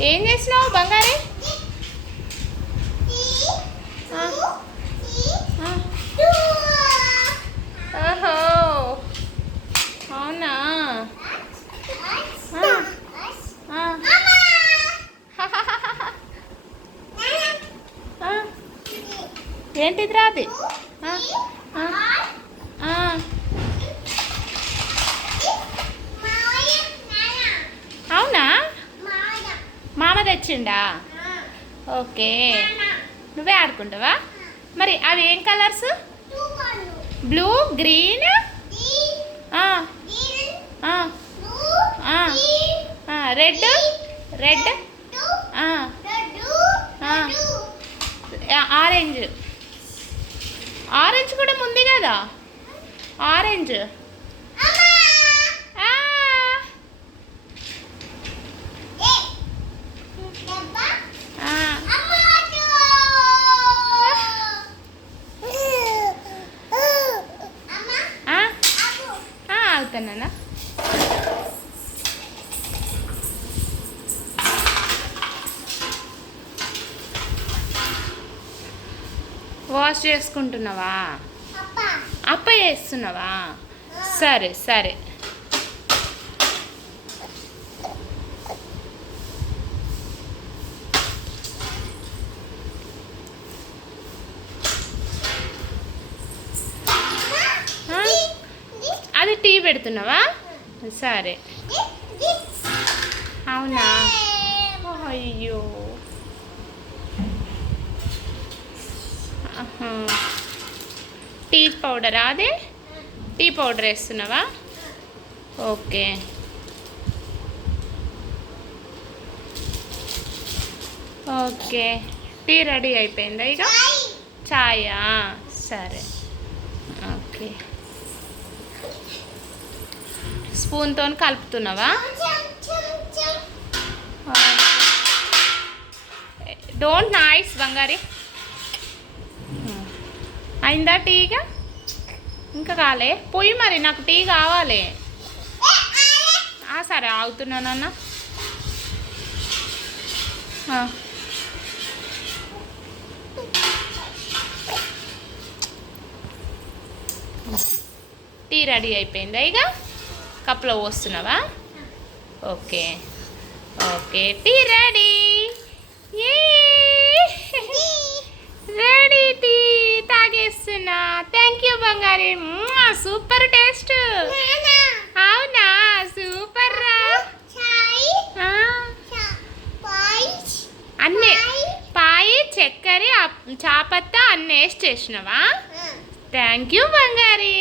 ఏం చేసినావు బంగారే? ఓహో అవునా? ఏంటిది రాది? తెచ్చిండా ఓకే. నువ్వే ఆడుకుంటావా? మరి అవి ఏం colours? Blue green? Red red. Orange. Orange కూడా ఉంది కదా? ఆరెంజ్. అవుతానన్నా వాష్ చేసుకుంటున్నావా? అప్ప చేస్తున్నావా? సరే సరే ఆ? అది టీ పెడుతున్నావా? సరే. అవునా? అయ్యో. టీ పౌడరా అదే? టీ పౌడర్ వేస్తున్నావా? ఓకే. ఓకే. టీ రెడీ అయిపోయిందా ఇక ఛాయా సరే. ఓకే. స్పూన్తో కలుపుతున్నావా? డోంట్ నాయిస్ బంగారి. అయిందా టీగా? ఇంకా కాలే. పోయి మరి నాకు టీ కావాలి. ఆ, సరే ఆగుతున్నానన్న టీ రెడీ అయిపోయిందా ఇక కప్లో పోస్తున్నావా? Okay. Okay. Tea ready. Ready tea తాగేస్తున్నా. Thank you బంగారి. Super taste. అవునా? సూపర్ రా. అన్నీ. పాయి చక్కెర చాపత్త అన్నీ వేసి చేసినావా థ్యాంక్ యూ బంగారి.